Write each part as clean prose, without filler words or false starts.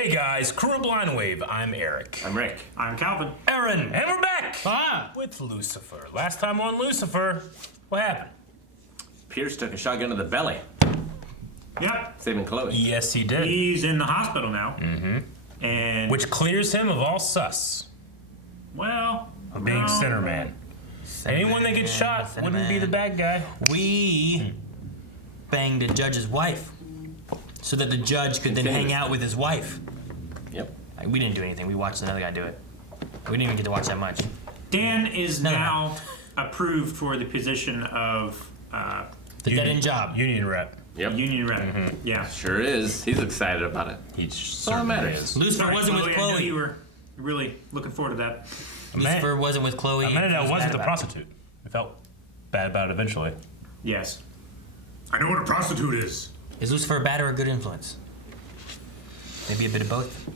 Hey guys, Crew of Blind Wave, I'm Eric. I'm Rick. I'm Calvin. Aaron, and we're back! With Lucifer. Last time on Lucifer, what happened? Pierce took a shotgun to the belly, Yep. saving Chloe. Yes, he did. He's in the hospital now. Mm-hmm. And which clears him of all sus. well, Of being Sinner Man. Anyone that gets shot wouldn't be the bad guy. We banged a judge's wife so that the judge could then hang out with his wife. Yep. We didn't do anything. We watched another guy do it. We didn't even get to watch that much. Dan is now approved for the position of The dead-end job. Union rep. Yep. union rep. Yeah. Sure is. He's excited about it. He all that matters. is. Lucifer Sorry, wasn't with I know Chloe. you were really looking forward to that. Lucifer wasn't with Chloe. I meant it, I He was was mad with the about it. prostitute. I felt bad about it eventually. Yes. I know what a prostitute is. Is Lucifer a bad or a good influence? Maybe a bit of both.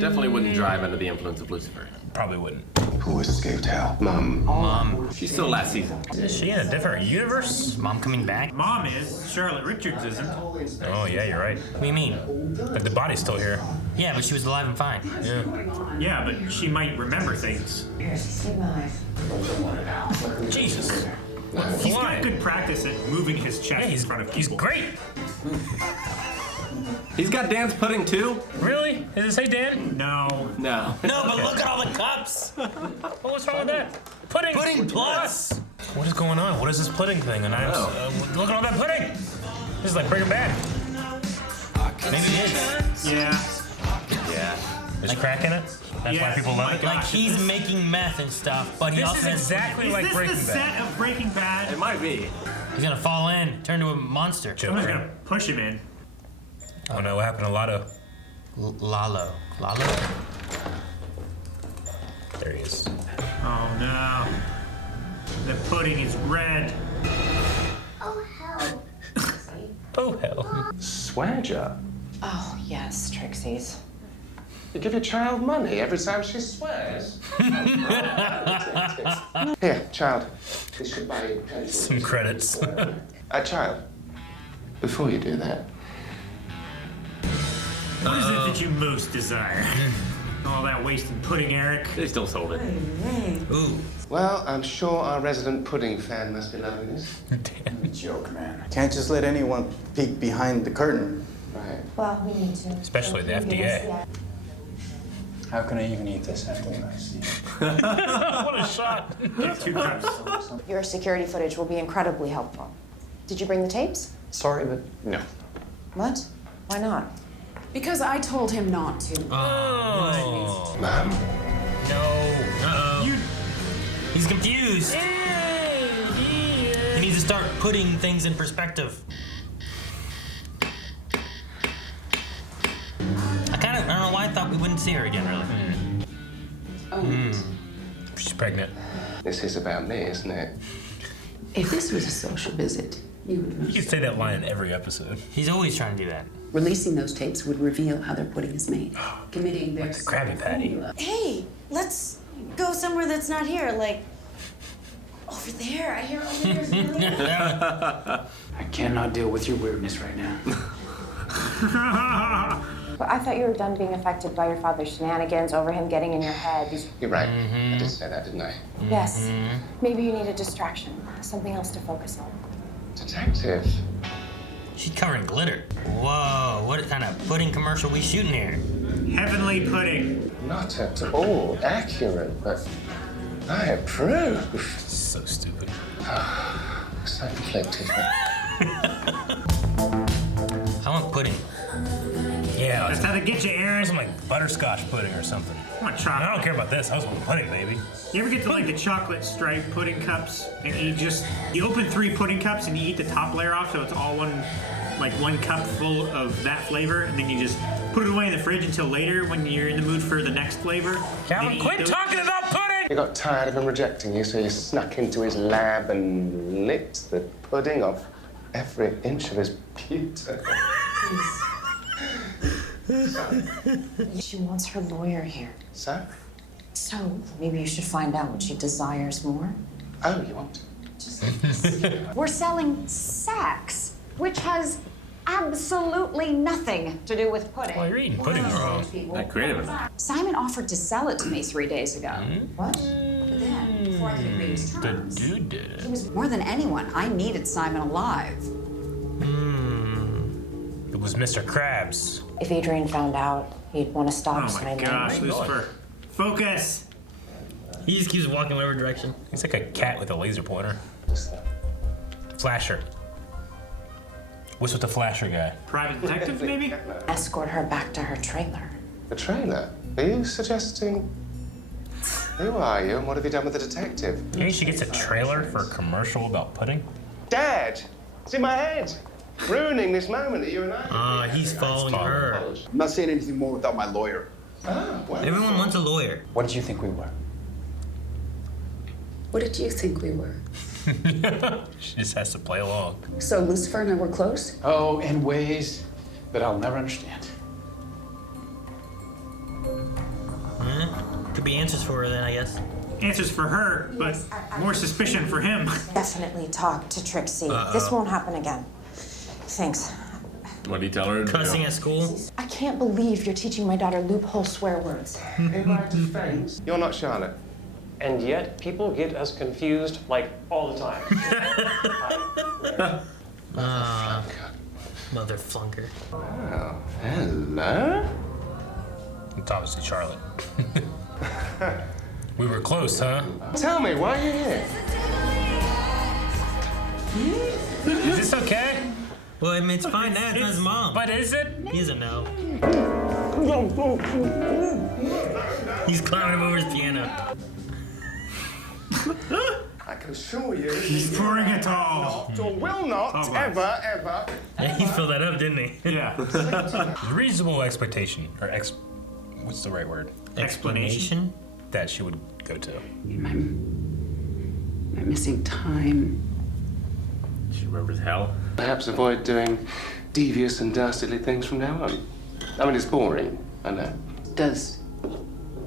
Definitely wouldn't drive under the influence of Lucifer. Probably wouldn't. Who escaped hell? Mom. She's still last season. Is she in a different universe? Is Mom coming back? Mom is. Charlotte Richards isn't. Oh yeah, you're right. What do you mean? But the body's still here. Yeah, but she was alive and fine. Yeah. Yeah, but she might remember things. Jesus. He's got good practice at moving his chest in front of people. He's great. He's got Dan's pudding too? Really? Does it say Dan? No. No. No, but look at all the cups. What's wrong with that? Pudding. Pudding plus. What is going on? What is this pudding thing? And look at all that pudding. This is like Breaking Bad. Maybe it is. Yeah. Yeah. There's crack in it. That's why Yes. people Oh love my it. God. Like he's making meth and stuff, but he This also is has exactly Is like this Breaking the Bad. set of Breaking Bad? It might be. He's gonna fall in, turn to a monster. I'm just gonna push him in. Oh no, what happened to Lotto? Lalo. Lalo? There he is. Oh no. The pudding is red. Oh, hell. Oh hell. Swear jar. Oh, yes, Trixie's. You give your child money every time she swears. Here, child. This should buy you pleasure. Some credits. Child, before you do that, What is it that you most desire? All that wasted pudding, Eric. They still sold it. Ooh. well, I'm sure our resident pudding fan must be loving this. Damn. Joke, man. Can't just let anyone peek behind the curtain. Right. Well, we need to. Especially the FDA. How can I even eat this after what I see? What a shot. Get 2 cups. Your security footage will be incredibly helpful. Did you bring the tapes? Sorry, but no. What? Why not? Because I told him not to. Oh. Mom? No. Uh-oh. He's confused. He needs to start putting things in perspective. I don't know why I thought we wouldn't see her again, really. She's pregnant. This is about me, isn't it? If this was a social visit, you would You could say that line in every episode. He's always trying to do that. Releasing those tapes would reveal how their pudding is made. Committing their Krabby Patty. Hey, let's go somewhere that's not here, like over there. I hear over there's really. I cannot deal with your weirdness right now. But I thought you were done being affected by your father's shenanigans over him getting in your head. You're right. I did say that, didn't I? Yes. Maybe you need a distraction, something else to focus on. Detective. She's covered in glitter. Whoa, what kind of pudding commercial we shooting here? Heavenly pudding. Not at all accurate, but I approve. So stupid. So conflicted. I want pudding. Yeah, That's how they get you, Aaron. some like butterscotch pudding or something. I want I chocolate. don't care about this. I was want pudding, baby. You ever get to like the chocolate striped pudding cups and you open 3 pudding cups and you eat the top layer off so it's all one cup full of that flavor and then you just put it away in the fridge until later when you're in the mood for the next flavor. Calvin, Then eat quit those- talking about pudding! You got tired of him rejecting you, so you snuck into his lab and licked the pudding off every inch of his pewter. She wants her lawyer here. So? So maybe you should find out what she desires more. Oh, you want to? We're selling sex, which has absolutely nothing to do with pudding. Well, you're eating pudding wrong. Not creative enough. Simon offered to sell it to me 3 days ago. What? But then, before I could agree to The terms, dude did it. It was more than anyone. I needed Simon alive. It was Mr. Krabs. If Adrian found out, he'd want to stop Oh my Simon. gosh, Lucifer. Focus. He just keeps walking whatever direction. He's like a cat with a laser pointer. Flasher. What's with the flasher guy? Private detective, maybe? Escort her back to her trailer. The trailer? Are you suggesting... Who are you and what have you done with the detective? Maybe she gets a trailer for a commercial about pudding? Dad! It's in my head! Ruining this moment that you and I... He's following her. I'm not saying anything more without my lawyer. Well, Everyone wants a lawyer. What did you think we were? what did you think we were? She just has to play along. So Lucifer and I were close? Oh, in ways that I'll never understand. Could be answers for her then, I guess. Answers for her, but more suspicion for him. Definitely talk to Trixie. This won't happen again. Thanks. What do you tell her to Cussing do? at school. I can't believe you're teaching my daughter loophole swear words. in my defense... You're not Charlotte. And yet, people get us confused, like, all the time. Mother flunker. Oh, hello? It's obviously Charlotte. We were close, huh? Tell me, why are you here? Is this okay? Well, I mean, it's fine now. It's not his mom. But is it? He doesn't know. He's climbing over his piano. I can assure you... He's pouring it all. Or will not, ever... Yeah, he filled that up, didn't he? Yeah. Reasonable expectation, or what's the right word? Explanation. That she would go to. I'm missing time. She remembers hell. Perhaps avoid doing devious and dastardly things from now on. I mean, it's boring, I know. Does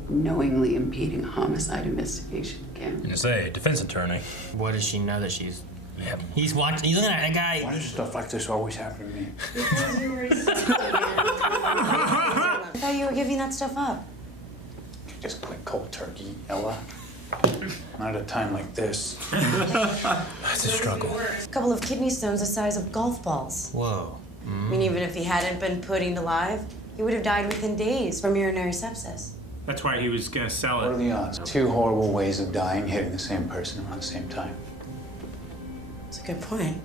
knowingly impeding a homicide investigation count? And say, defense attorney. What does she know that she's... Yeah. He's watching. He's looking at that guy. Why does stuff like this always happen to me? I thought you were giving that stuff up. Just quit cold turkey, Ella. Not at a time like this. That's a struggle. A couple of kidney stones the size of golf balls. Whoa. I mean, even if he hadn't been puddinged alive, he would have died within days from urinary sepsis. That's why he was gonna sell What are it. the odds? 2 horrible ways of dying hitting the same person around the same time. That's a good point.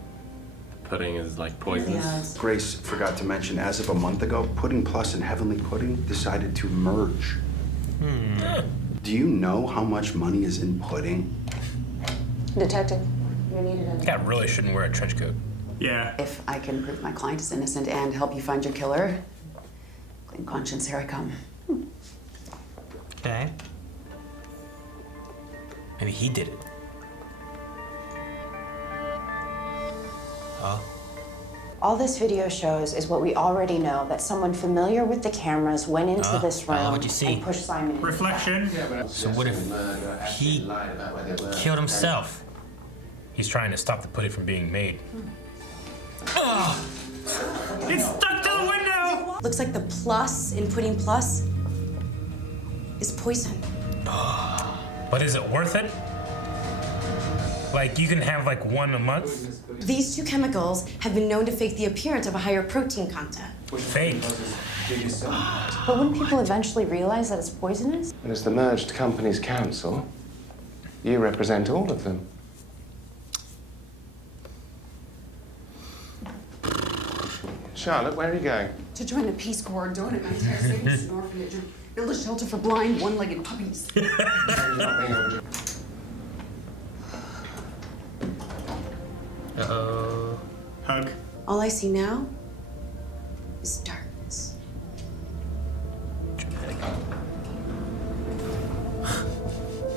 Pudding is like poisonous. Yeah. Grace forgot to mention, as of a month ago, Pudding Plus and Heavenly Pudding decided to merge. Do you know how much money is in pudding? Detective, you're needed in That guy really shouldn't wear a trench coat. Yeah. If I can prove my client is innocent and help you find your killer, clean conscience, here I come. Okay. Maybe he did it. All this video shows is what we already know, that someone familiar with the cameras went into this room what'd you see? and pushed Simon into Reflection. So what if he killed himself? He's trying to stop the pudding from being made. It's stuck to the window! Looks like the plus in Pudding Plus is poison. But is it worth it? Like, you can have like one a month? These two chemicals have been known to fake the appearance of a higher protein content. Fake. But wouldn't people eventually realize that it's poisonous? And as the merged company's counsel, you represent all of them. Charlotte, where are you going? To join the Peace Corps, donate my entire savings to an orphanage, and build a shelter for blind, one-legged puppies. Uh-oh. Hug. All I see now is darkness.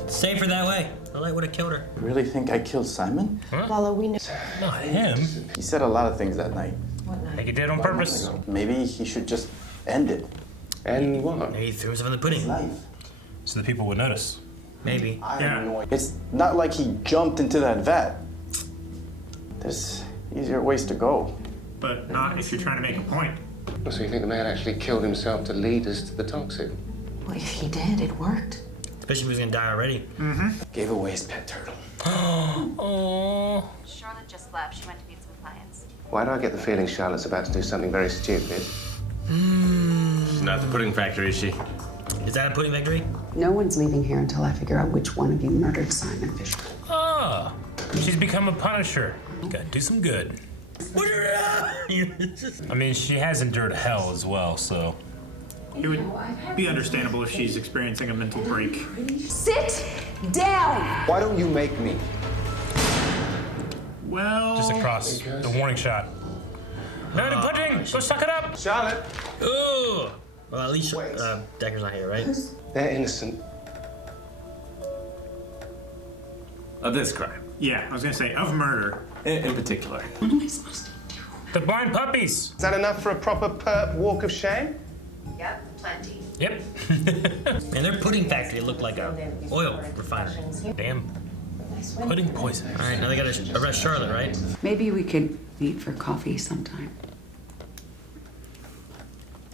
Safer that way. The light would have killed her. You really think I killed Simon? Lala, we know. Not him. He said a lot of things that night. I think he did on purpose. Maybe he should just end it. And what? Maybe he threw himself in the pudding. Life. So the people would notice. Maybe. I Yeah. have no idea. It's not like he jumped into that vat. There's easier ways to go. but not if you're trying to make a point. So you think the man actually killed himself to lead us to the toxic? Well, if he did, it worked. Especially if he was gonna die already. Mm-hmm. Gave away his pet turtle. Oh. Charlotte just left. She went to meet some clients. Why do I get the feeling Charlotte's about to do something very stupid? She's not the pudding factory, is she? Is that a pudding factory? No one's leaving here until I figure out which one of you murdered Simon Fisher. Ah, she's become a punisher. Gotta do some good. I mean, she has endured hell as well, so. It would be understandable if she's experiencing a mental break. Sit down! Why don't you make me? Well... Just across the warning shot. No, the pudding! Go suck it up! Charlotte! Ooh! Well, at least Decker's not here, right? They're innocent. Of this crime. Yeah, I was gonna say, of murder. In particular. What am I supposed to do? The blind puppies! Is that enough for a proper perp walk of shame? Yep, plenty. Yep. And their pudding factory looked like a oil refinery. Damn. Pudding poison. All right, now they gotta arrest Charlotte, right? Maybe we could meet for coffee sometime.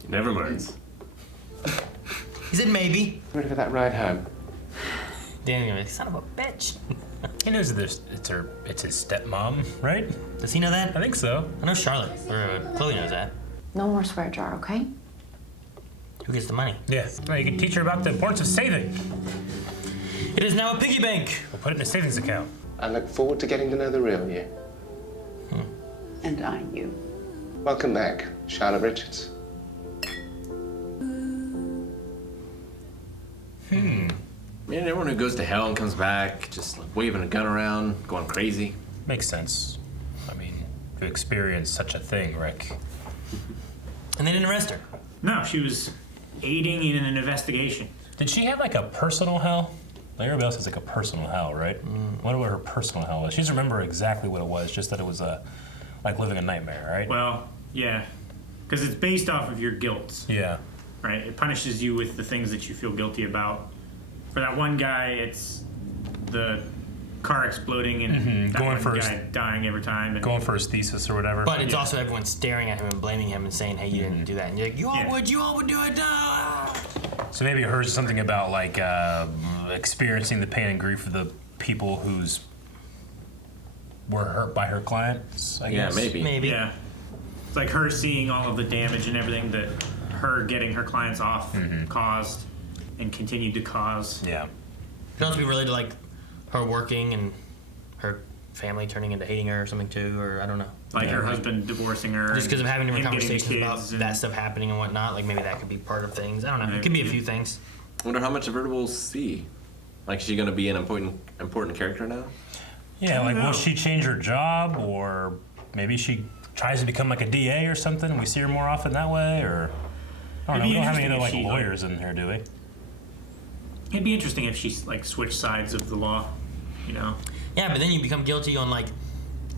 Never learns. He said maybe. Ready for that ride home? Damn, son of a bitch. He knows this. It's his stepmom, right? Does he know that? I think so. I know Charlotte, or Chloe knows that. No more swear jar, okay? Who gets the money? Yeah. Well, you can teach her about the importance of saving. It is now a piggy bank. We'll put it in a savings account. I look forward to getting to know the real you. And I you. Welcome back, Charlotte Richards. I mean, everyone who goes to hell and comes back, just like waving a gun around, going crazy. Makes sense. I mean, to experience such a thing, Rick. And they didn't arrest her. No, she was aiding in an investigation. Did she have like a personal hell? Like everybody else has like a personal hell, right? I wonder what her personal hell was. She doesn't remember exactly what it was, just that it was like living a nightmare, right? Well, yeah, because it's based off of your guilt, Yeah. right? It punishes you with the things that you feel guilty about. For that one guy, it's the car exploding and that Going one for his- guy dying every time. And Going for his thesis or whatever. But it's also everyone staring at him and blaming him and saying, hey, you didn't do that. And you're like, you all would do it. So maybe hers is something about like experiencing the pain and grief of the people who's were hurt by her clients, I guess. Maybe. Yeah. It's like her seeing all of the damage and everything that her getting her clients off caused and continued to cause. Yeah. It could also be related to like her working and her family turning into hating her or something too, or I don't know. Like her husband divorcing her. Just because of having different him getting conversations about kids and- that stuff happening and whatnot, like maybe that could be part of things. I don't know. It could be a few things. I wonder how much of her we'll see. Like, is she going to be an important character now? Yeah, like will she change her job, or maybe she tries to become like a DA or something? We see her more often that way, or I don't know. We don't have any other like lawyers in here, do we? It'd be interesting if she's like switched sides of the law, you know? Yeah, but then you become guilty on like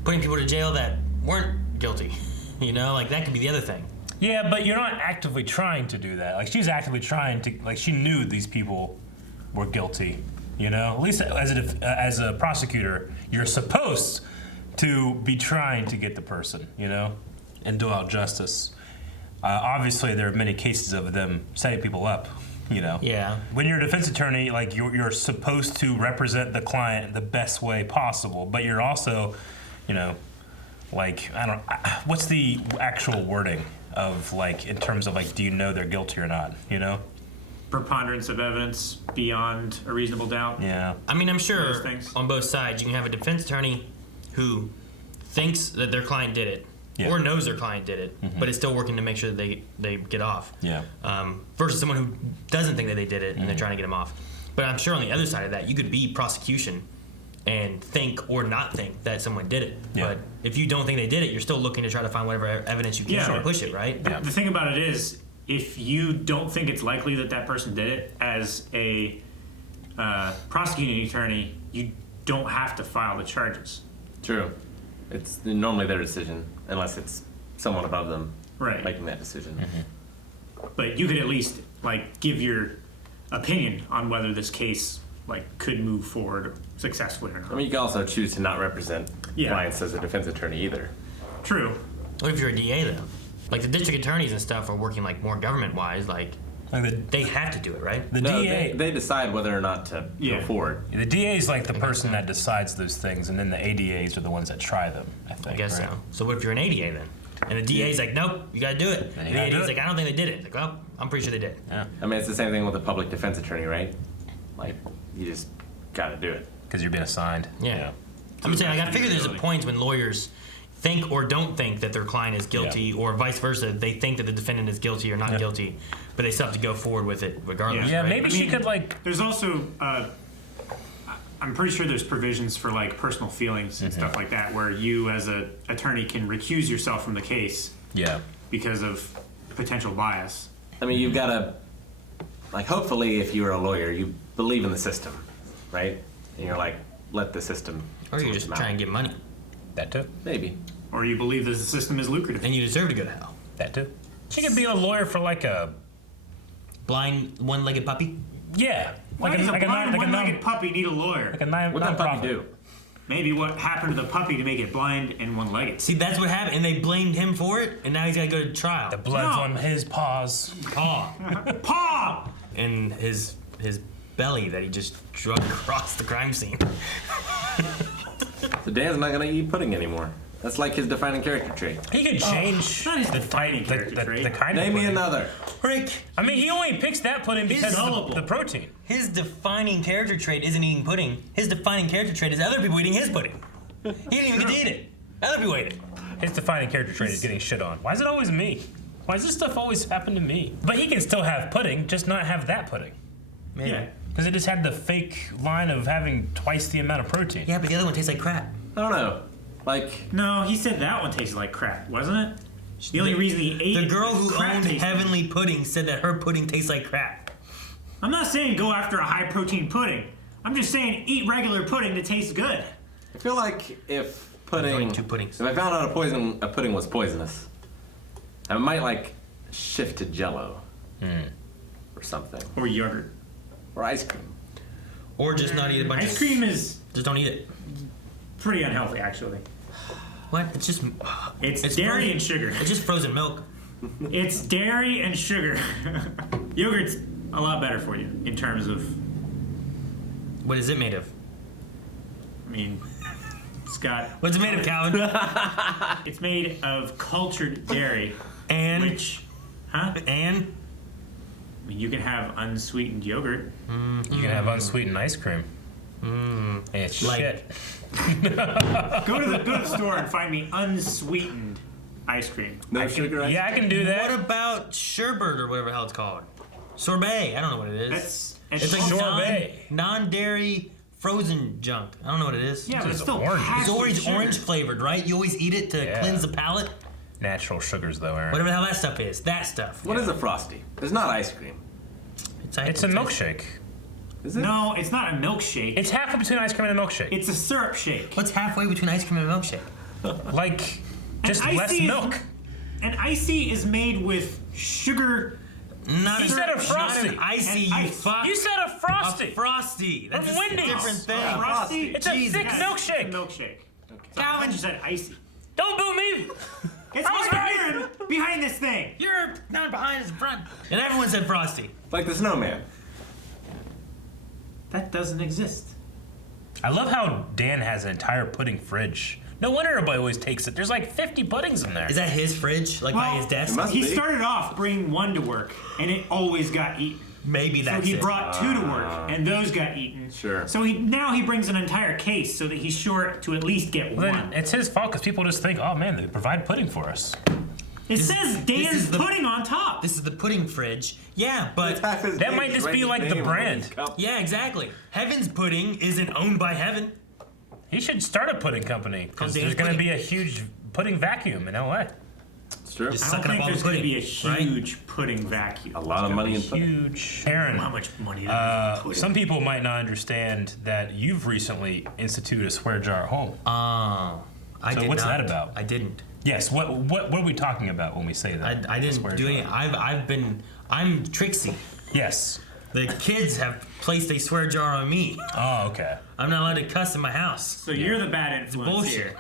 putting people to jail that weren't guilty. You know, like that could be the other thing. Yeah, but you're not actively trying to do that. Like she's actively trying to, like she knew these people were guilty. You know, at least as a prosecutor, you're supposed to be trying to get the person, you know, and do out justice. Obviously, there are many cases of them setting people up. You know. Yeah. When you're a defense attorney, like you're supposed to represent the client the best way possible, but you're also, you know, like what's the actual wording of like in terms of like do you know they're guilty or not? You know. Preponderance of evidence beyond a reasonable doubt. Yeah. I mean, I'm sure on both sides you can have a defense attorney who thinks that their client did it. Yeah. Or knows their client did it, but is still working to make sure that they get off. Yeah. Versus someone who doesn't think that they did it and they're trying to get them off. But I'm sure on the other side of that, you could be prosecution and think or not think that someone did it. Yeah. But if you don't think they did it, you're still looking to try to find whatever evidence you can to push it, right? The thing about it is, if you don't think it's likely that that person did it, as a prosecuting attorney, you don't have to file the charges. True. It's normally their decision, unless it's someone above them making that decision. But you could at least like give your opinion on whether this case like could move forward successfully or not. I mean, you can also choose to not represent Yeah. clients as a defense attorney either. True. What if you're a DA though? Like the district attorneys and stuff are working like more government-wise. Like they have to do it, right? The DA they decide whether or not to go forward. The DA is like the person that decides those things, and then the ADAs are the ones that try them. I think. I guess right? so. So what if you're an ADA then? And the DA's like, nope, you gotta do it. And the ADA's like, I don't think they did it. Like, well, I'm pretty sure they did. Yeah. I mean, it's the same thing with a public defense attorney, right? Like, you just gotta do it. Because you're being assigned. Yeah. I'm saying, like, I figure there's a point when lawyers think or don't think that their client is guilty, or vice versa. They think that the defendant is guilty or not guilty, but they still have to go forward with it regardless. Yeah, right? maybe she could like. There's also, I'm pretty sure there's provisions for like personal feelings and stuff like that, where you as an attorney can recuse yourself from the case. Yeah. Because of potential bias. I mean, you've gotta, like, hopefully, if you're a lawyer, you believe in the system, right? And you're like, let the system. Or you just try and get money. That too. Maybe. Or you believe that the system is lucrative. And you deserve to go to hell. That too. She could be a lawyer for like a blind one-legged puppy. Yeah. Why does a blind one-legged puppy need a lawyer? Like a What that puppy do? Maybe what happened to the puppy to make it blind and one-legged. See, that's what happened, and they blamed him for it, and now he's got to go to trial. The blood's on his paws. Paw. Paw! And his belly that he just drug across the crime scene. So Dan's not gonna eat pudding anymore. That's like his defining character trait. He could change not his defining character trait. the kind Name of me pudding. another. Rick, I mean, he only picks that pudding because of the protein. his defining character trait isn't eating pudding. His defining character trait is other people eating his pudding. He didn't even get to eat it. Other people ate it. His defining character trait is getting shit on. Why is it always me? Why does this stuff always happen to me? But he can still have pudding, just not have that pudding. Maybe. Yeah. Because it just had the fake line of having twice the amount of protein. Yeah, but the other one tastes like crap. I don't know. Like, No, he said that one tasted like crap, wasn't it? The only reason he ate The girl who crap owned tasted. Heavenly Pudding said that her pudding tastes like crap. I'm not saying go after a high-protein pudding. I'm just saying eat regular pudding that tastes good. I feel like if pudding, Like 2 puddings. if I found out a pudding was poisonous, I might like shift to Jello or something, Or yogurt. or ice cream. Or just not eat a bunch of... Ice cream is Just don't eat it. pretty unhealthy, actually. What? It's just... It's dairy frozen- and sugar. It's just frozen milk. It's dairy and sugar. Yogurt's a lot better for you in terms of, What is it made of? I mean, it's got. What's it made of, Calvin? It's made of cultured dairy. And? Which, huh? And? I mean, you can have unsweetened yogurt. You can have unsweetened ice cream. And it's Like- shit. Go to the store and find me unsweetened ice cream. No sugar ice Yeah, I can do that. What about sherbet or whatever the hell it's called? Sorbet. I don't know what it is. It's like sorbet. non-dairy frozen junk. I don't know what it is. Yeah, but it's still orange. packed It's with always sugar. orange flavored, right? You always eat it to Yeah. cleanse the palate. Natural sugars, though, Aaron. Whatever the hell that stuff is. That stuff. What is a Frosty? It's not ice cream. It's a milkshake. Is it? No, it's not a milkshake. It's halfway between ice cream and a milkshake. It's a syrup shake. What's halfway between ice cream and a milkshake? Like, just An less icy is- milk. An icy is made with sugar. Not You a, said a not Frosty. an icy, An you ice. fuck. You said a Frosty. A Frosty. That's From a Wendy's. different thing. Frosty? It's a Jesus. thick milkshake. It's a milkshake. Calvin, You said icy. Don't boo me. It's I was over right. here behind this thing. you're not behind, it's in front. And everyone said Frosty. Like the snowman. That doesn't exist. I love how Dan has an entire pudding fridge. No wonder everybody always takes it. There's like 50 puddings in there. Is that his fridge? Like by his desk? must He be. started off bringing one to work, and it always got eaten. Maybe So that's he it. brought two to work, and those got eaten. Sure. So now he brings an entire case so that he's sure to at least get Well, one. then it's his fault because people just think, oh man, they provide pudding for us. It says Dan's is the- pudding on top. This is the pudding fridge. Yeah, but That might just be like the brand. yeah, exactly. Heaven's Pudding isn't owned by Heaven. He should start a pudding company because Dan's there's going to Pudding. be a huge pudding vacuum in LA. It's true. Just I don't sucking up think all the there's going to pudding, be a right? huge pudding vacuum. A lot of money in pudding. Huge. Aaron, How much money do they put in? some people might not understand that you've recently instituted a swear jar at home. I So did what's not. that about? I didn't. Yes. What are we talking about when we say that? I didn't Swear do jar. any. I'm Trixie. Yes. The kids have placed a swear jar on me. Oh, okay. I'm not allowed to cuss in my house. So you're the bad influence bullshit. here.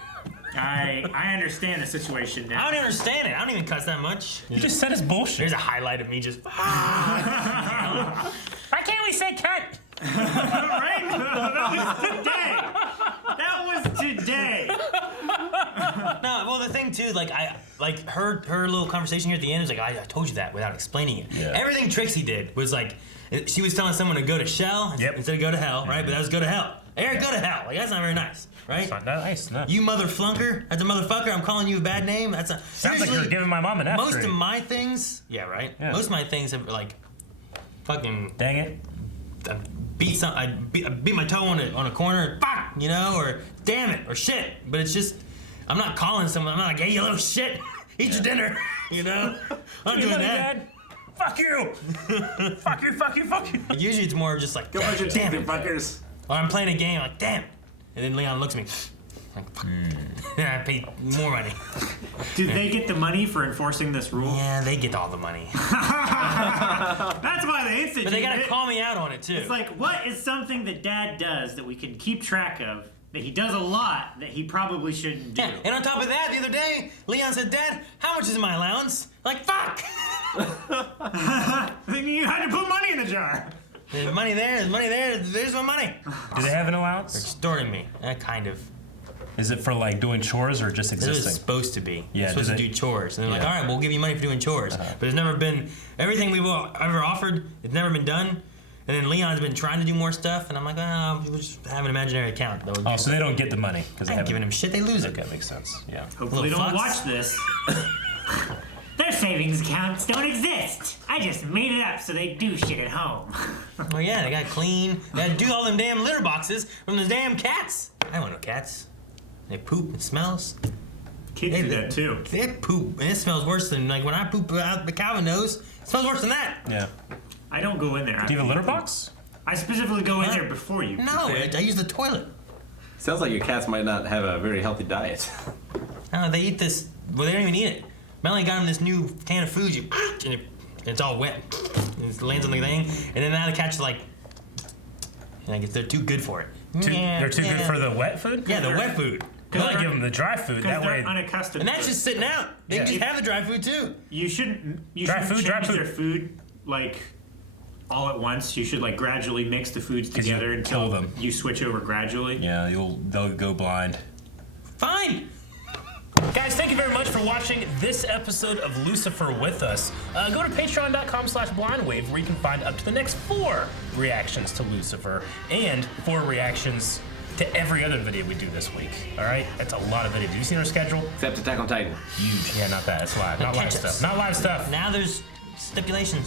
I understand the situation now. I don't understand it. I don't even cuss that much. You just said it's bullshit. There's a highlight of me just. Why can't we say cunt? Right? That was today. No, well, the thing too, like her little conversation here at the end was like, I told you that without explaining it. Yeah. Everything Trixie did was like, she was telling someone to go to Shell instead of go to hell, right? But that was go to hell. Eric, go to hell. Like, that's not very nice, right? It's not nice, no. You mother flunker. That's a motherfucker. I'm calling you a bad name. That's a. Sounds like you're giving my mom an F Most grade. of my things, yeah, right. Yeah. Most of my things have like, fucking. Dang it. I beat my toe on a corner. Fuck, you know, or damn it, or shit. But it's just, I'm not calling someone. I'm not like, hey, you little shit, eat your dinner. You know, I'm doing that. Dad. Fuck you! Fuck you! Fuck you! Fuck you! Like, usually it's more just like, Go watch your damn TV, it, fuckers. or I'm playing a game like, damn it, and then Leon looks at me. Like, fuck. I paid more money. Do they get the money for enforcing this rule? Yeah, they get all the money. That's why they instituted But they gotta it. call me out on it too. It's like, what is something that Dad does that we can keep track of, that he does a lot, that he probably shouldn't do? Yeah, and on top of that, the other day, Leon said, Dad, how much is my allowance? Like, fuck! Then you had to put money in the jar. There's money there, there's my money. Do they have an allowance? They're extorting me. Kind of. Is it for like doing chores or just It was existing? supposed to be. Yeah, You're supposed to do do chores. And they're like, Yeah. all right, we'll give you money for doing chores. But there's never been, everything we've ever offered, it's never been done. And then Leon's been trying to do more stuff, and I'm like, we'll just have an imaginary account. Oh, so they don't get the money because they I ain't haven't giving them shit, they lose it. Okay, makes sense. Yeah. Hopefully Little don't fucks. watch this. Their savings accounts don't exist. I just made it up so they do shit at home. Well, yeah, they gotta clean. They gotta do all them damn litter boxes from the damn cats. I don't want no cats. They poop. It smells. Kids do that too. They poop, and it smells worse than like when I poop out the Calvin nose. It smells worse than that. Yeah. I don't go in there. Do you have a litter box? I specifically go in there before you. No, I use the toilet. Sounds like your cats might not have a very healthy diet. No, they eat this. Well, they don't even eat it. Melanie got them this new can of food. And it's all wet. And it lands on the thing, and then now the cat's like, and I guess they're too good for it. They're too good for the wet food? Yeah, the wet food. You want to give them the dry food. That way. Unaccustomed. And that's just sitting out. They Yeah. can just have the dry food too. You shouldn't. You Dry shouldn't food, dry change food. their food like all at once. You should like gradually mix the foods 'Cause you together kill until them. you switch over gradually. Yeah, they'll go blind. Fine. Guys, thank you very much for watching this episode of Lucifer with us. Go to patreon.com/blindwave where you can find up to the next 4 reactions to Lucifer and 4 reactions to every other video we do this week. All right? That's a lot of videos. Have you seen our schedule? Except Attack on Titan. Huge. Yeah, not that. It's live. Not live Catch us. stuff. Not live stuff. Now there's stipulations.